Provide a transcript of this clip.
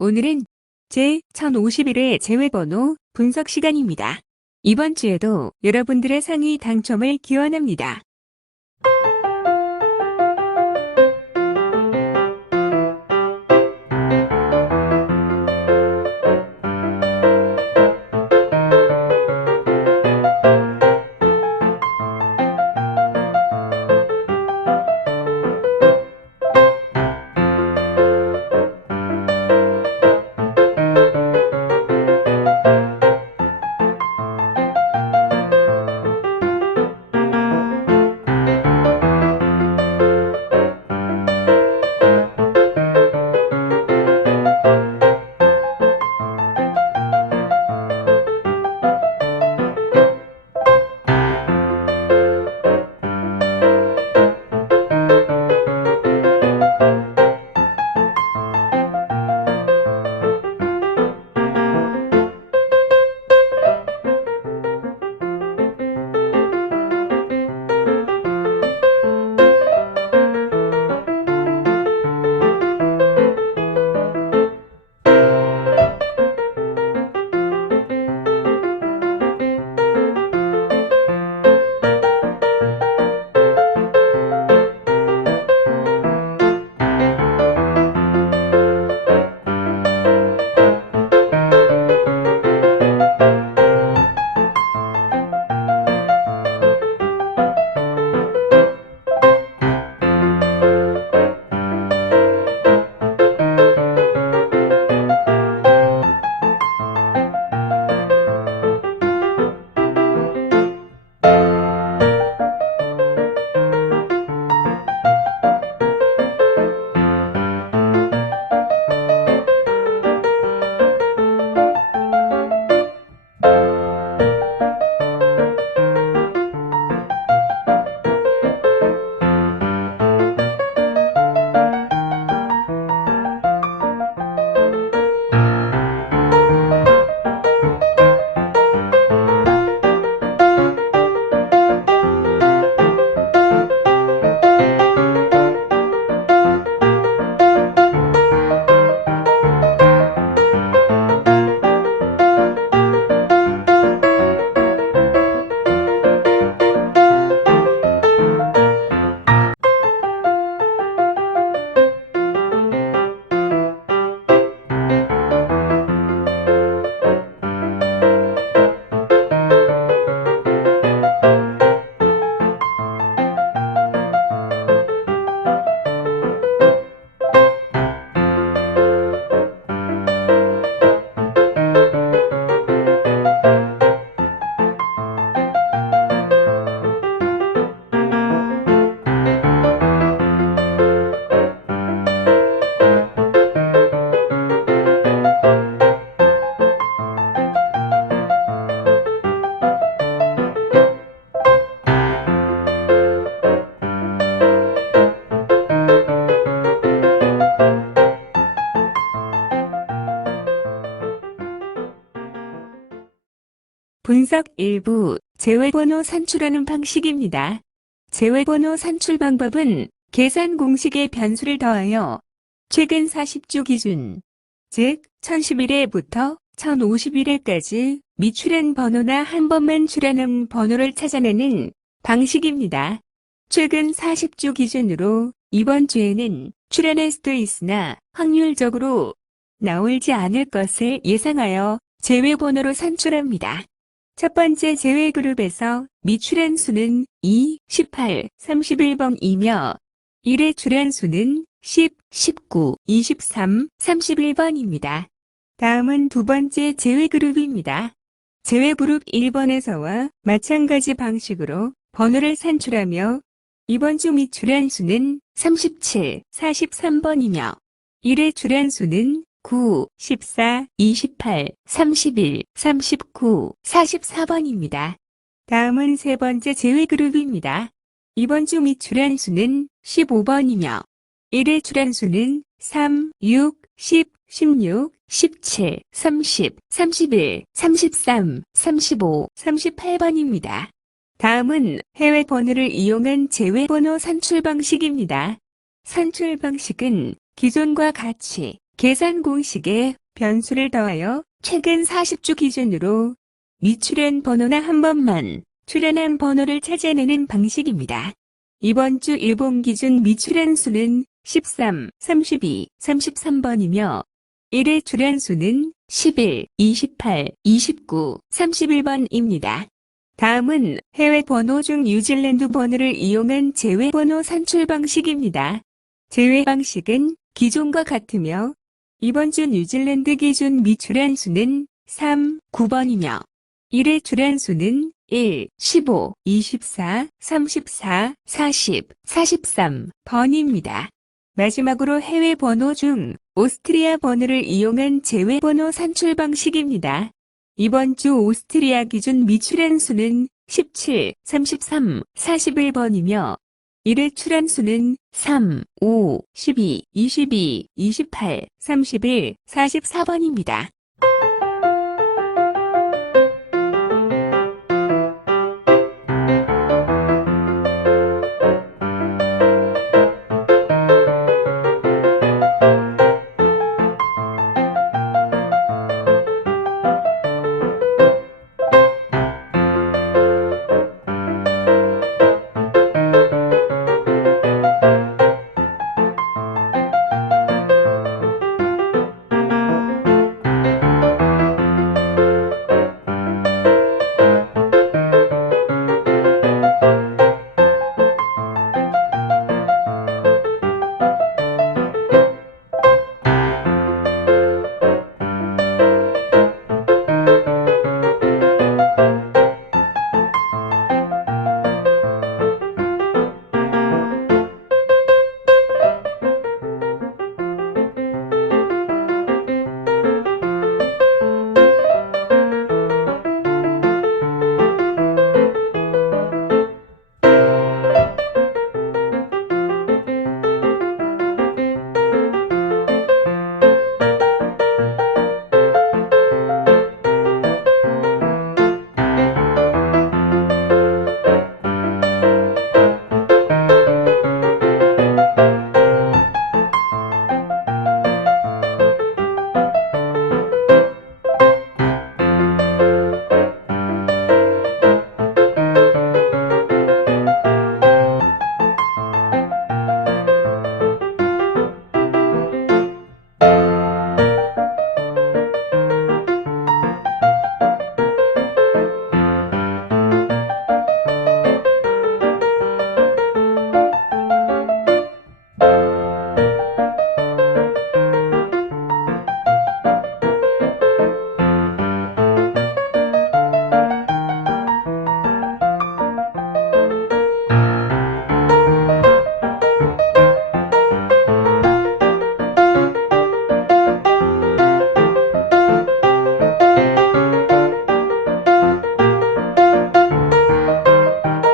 오늘은 제 1051회 제외번호 분석 시간입니다. 이번 주에도 여러분들의 상위 당첨을 기원합니다. 분석 일부 제외번호 산출하는 방식입니다. 제외번호 산출 방법은 계산 공식에 변수를 더하여 최근 40주 기준, 즉 1011회부터 1051회까지 미출한 번호나 한 번만 출하는 번호를 찾아내는 방식입니다. 최근 40주 기준으로 이번 주에는 출연할 수도 있으나 확률적으로 나올지 않을 것을 예상하여 제외번호로 산출합니다. 첫 번째 제외 그룹에서 미출한 수는 2, 18, 31번이며 1의 출한 수는 10, 19, 23, 31번입니다. 다음은 두 번째 제외 그룹입니다. 제외 그룹 1번에서와 마찬가지 방식으로 번호를 산출하며 이번 주 미출한 수는 37, 43번이며 1의 출한 수는 9, 14, 28, 31, 39, 44번입니다. 다음은 세 번째 제외 그룹입니다. 이번 주 미출한 수는 15번이며 1의 출한 수는 3, 6, 10, 16, 17, 30, 31, 33, 35, 38번입니다. 다음은 해외 번호를 이용한 제외 번호 산출 방식입니다. 산출 방식은 기존과 같이 계산 공식에 변수를 더하여 최근 40주 기준으로 미출연 번호나 한 번만 출연한 번호를 찾아내는 방식입니다. 이번 주 일본 기준 미출연 수는 13, 32, 33번이며 1회 출연 수는 11, 28, 29, 31번입니다. 다음은 해외 번호 중 뉴질랜드 번호를 이용한 제외 번호 산출 방식입니다. 제외 방식은 기존과 같으며 이번 주 뉴질랜드 기준 미 출연 수는 3, 9번이며 1회 출연 수는 1, 15, 24, 34, 40, 43번입니다. 마지막으로 해외 번호 중 오스트리아 번호를 이용한 제외 번호 산출 방식입니다. 이번 주 오스트리아 기준 미출연 수는 17, 33, 41번이며 1회 출연 수는 3, 5, 12, 22, 28, 31, 44번입니다.